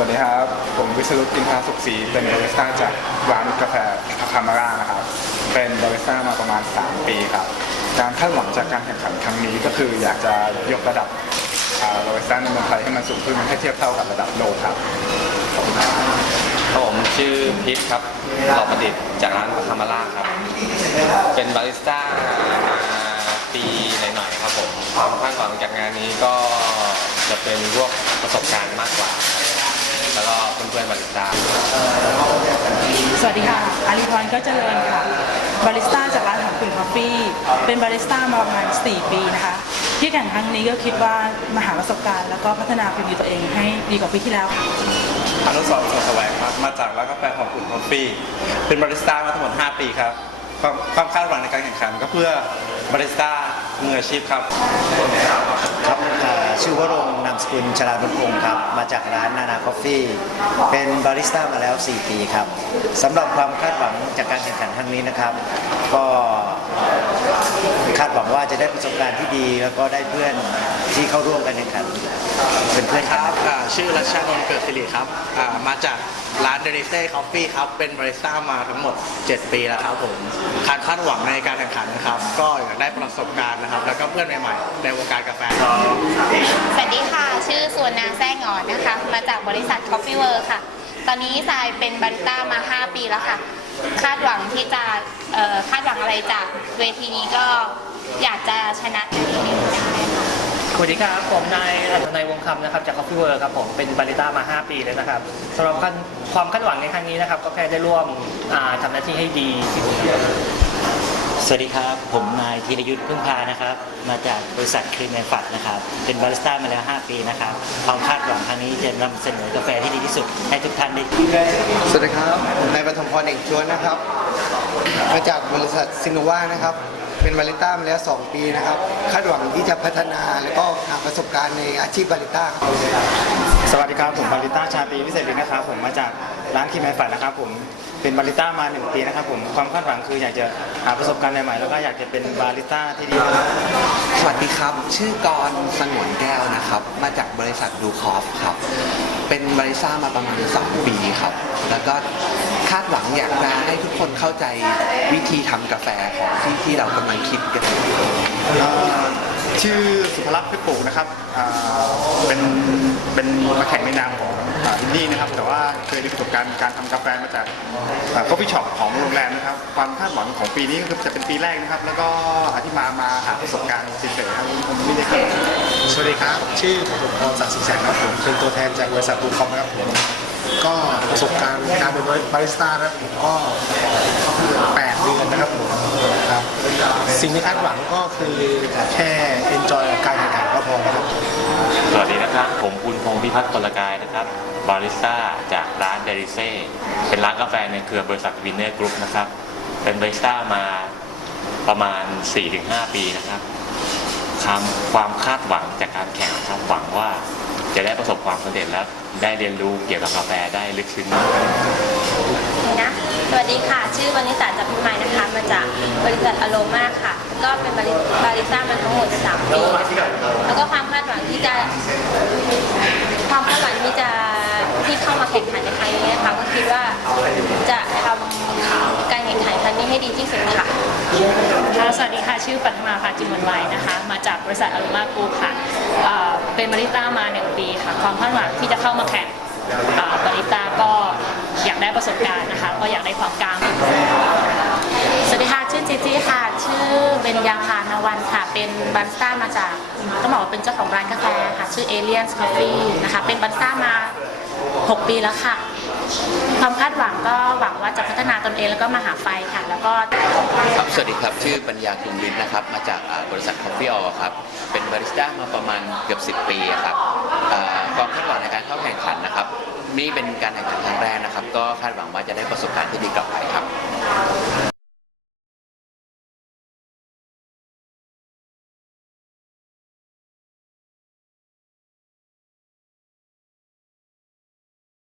วัสดีครับ ผมวิศรุตกินทาสุขศรีเป็นบาริสต้าจากร้านกาแฟคามาร่านะครับ เป็นบาริสต้ามาประมาณ 3 ปีครับ การคาดหวังจากการแข่งขันครั้งนี้ก็คืออยากจะยกระดับอ่าบาริสต้าในเมืองไทยให้มันสูงขึ้นให้เทียบเท่ากับระดับโลกครับขอบคุณครับผมชื่อพิษครับหล่อประดิษฐ์จากร้านคามาร่าครับ เป็นบาริสต้ามาปีหน่อยๆครับผมความคาดหวังจากงานนี้ก็จะเป็นพวกประสบการณ์มากกว่า แล้วก็เพื่อนๆบาริสต้าสวัสดีค่ะอารีพรก็เจริญค่ะบาริสต้าจากร้านของคุณคอฟฟี่ เป็นบาริสต้ามาประมาณ 4 ปีนะคะ ที่แข่งครั้งนี้ก็คิดว่ามาหาประสบการณ์ แล้วก็พัฒนาฝีมือตัวเองให้ดีกว่าปีที่แล้วค่ะอนุสรณ์สดแสวงครับมาจากร้านกาแฟของคุณคอฟฟี่ เป็นบาริสต้ามาทั้งหมด 5 ปีครับความความคาดหวังในการแข่งขันก็เพื่อบาริสต้า มืออาชีพครับครับชื่อวรงนามสกุลชลาบุญคงครับ มาจากร้านนานาคอฟฟี่ เป็นบาริสต้ามาแล้ว 4 ปีครับสำหรับความคาดหวังจากการแข่งขันครั้งนี้นะครับ ก็ คาดหวังว่าจะได้ประสบการณ์ที่ดี แล้วก็ได้เพื่อนที่เข้าร่วมการแข่งขันเป็นเพื่อนคกัน รับอ่าชื่อรัชชานนท์เกิดสิริครับอ่ามาจากร้านเดลิเซ่คอฟฟี่ครับ เป็นบาริสต้ามาทั้งหมด 7 ปีแล้วครับผมคาดคาดหวังในการแข่งขันนะครับ ก็อยากได้ประสบการณ์นะครับ แล้วก็เพื่อนใหม่ๆ ในวงการกาแฟ สวัสดีค่ะ ชื่อส่วนนางแซ่งอนนะคะ มาจากบริษัท Coffee World ค่ะ ตอนนี้ทรายเป็นบาริสต้ามา 5 ปีแล้วค่ะ คาดหวังที่จะคาดหวังอะไรจากเวทีนี้ก็อยากจะชนะในทีนี้ได้ค่ะสวัสดีครับผมนายอัศนัยวงคำนะครับจากคอฟฟี่เวิร์ครับผมเป็นบาริต้ามา 5 ปีแล้วนะครับสำหรับความคาดหวังในครั้งนี้นะครับ ก็แค่ได้ร่วมทำหน้าที่ให้ดีที่สุด สวัสดีครับ ผมนายธีรยุทธ์พึ่งพานะครับ มาจากบริษัทครีมแอนฟัดนะครับ เป็นบาริสต้ามาแล้ว 5 ปีนะครับ ความคาดหวังครั้งนี้จะนำเสนอกาแฟที่ดีที่สุด ให้ทุกท่านได้สวัสดีครับนายปฐมพรเอกชวนนะครับ มาจากบริษัทซินโนวานะครับ เป็นบาริสต้ามาแล้ว 2 ปีนะครับ คาดหวังที่จะพัฒนาและก็หาประสบการณ์ในอาชีพบาริสต้า วัสดีครับ ผมบาริต้าชาตรีวิเศษลินนะครับ ผมมาจากร้านคิมแมนฝันนะครับ ผมเป็นบาริต้ามา1ปีนะครับ ผมความคาดหวังคืออยากจะหาประสบการณ์ใหม่ๆแล้วก็อยากจะเป็นบาริต้าที่ดีนะครับสวัสดีครับ ชื่อกรสงวนแก้วนะครับ มาจากบริษัทดูคอฟครับ เป็นบริษัทมาประมาณ 2 ปีครับ แล้วก็คาดหวังอยากจะให้ทุกคนเข้าใจวิธีทำกาแฟของที่ที่เรากำลังคิดกันอยู่ ชื่อสุภลักษณ์เพชรปลูกนะครับอ่าเป็นเป็นมาแข่งในนามของอินดี้นะครับ แต่ว่าเคยมีประสบการณ์การทำกาแฟมาจากก็พี่ช็อปของโรงแรมนะครับ ความคาดหวังของปีนี้ก็คือจะเป็นปีแรกนะครับ แล้วก็อาที่มามาหาประสบการณ์เฉยๆครับผมไม่ได้คาดหวังสวัสดีครับ ชื่อผมพรศักดิ์ศรีแสงครับผมเป็นตัวแทนจากบริษัทบูคอมนะครับผมก็ประสบการณ์การเป็นบาริสต้านะครับผมก็8เดือนนะครับผมครับ สิ่งที่คาดหวังก็คือแค่ enjoy กับการแข่งขันก็พอนะครับ สวัสดีนะครับ ผมคุณพงษ์พิพัฒน์พลกายนะครับ บาริสต้าจากร้านเดลิเซ่ เป็นร้านกาแฟในเครือบริษัทวินเนอร์กรุ๊ปนะครับ เป็นบาริสต้ามาประมาณ 4-5 ปีนะครับความความคาดหวังจากการแข่งนะครับหวังว่าจะได้ประสบความสำเร็จและได้เรียนรู้เกี่ยวกับกาแฟได้ลึกซึ้งมากขึ้น นะ สวัสดีค่ะ ชื่อวานิสาจับพิมายนะคะ มาจากบริษัทอโลมาค่ะ ก็เป็นบาริบาริสต้ามาทั้งหมด3ปีแล้วก็ความคาดหวังที่จะ ความคาดหวังที่จะที่เข้ามาแข่งขันในครั้งนี้นะคะก็คิดว่าจะทำการแข่งขันครั้งนี้ให้ดีที่สุดค่ะ ค่ะสวัสดีค่ะ ชื่อปัทมาภาจิมวันไวนะคะ มาจากบริษัทอ r รุมากรูค่ะเอ่อเป็นบาริสต้ามา1ปีค่ะ ความคาดหวังที่จะเข้ามาแข่งเอ่อบาริสต้าก็อยากได้ ประสบการณ์นะคะ ก็อยากได้ความกล้าสวัสดีค่ะ ชื่อจีจี้ค่ะ ชื่อเบญญาพานวันค่ะ เป็นบาริสต้ามาจากต้องบอกว่าเป็นเจ้าของร้านกาแฟค่ะ ชื่อ Aliens Coffee นะคะ เป็นบาริสต้ามา 6 ปีแล้วค่ะ ความคาดหวังก็หวังว่าจะพัฒนาตนเองแล้วก็มาหาไฟค่ะ แล้วก็ครับสวัสดีครับ ชื่อปัญญาคุมวินนะครับ มาจากบริษัทคอฟฟี่ออครับ เป็นบาริสต้ามาประมาณเกือบ 10 ปีครับ นี่เป็นการแข่งขันครั้งแรกนะครับ ก็คาดหวังว่าจะได้ประสบการณ์ที่ดีกลับไปครับ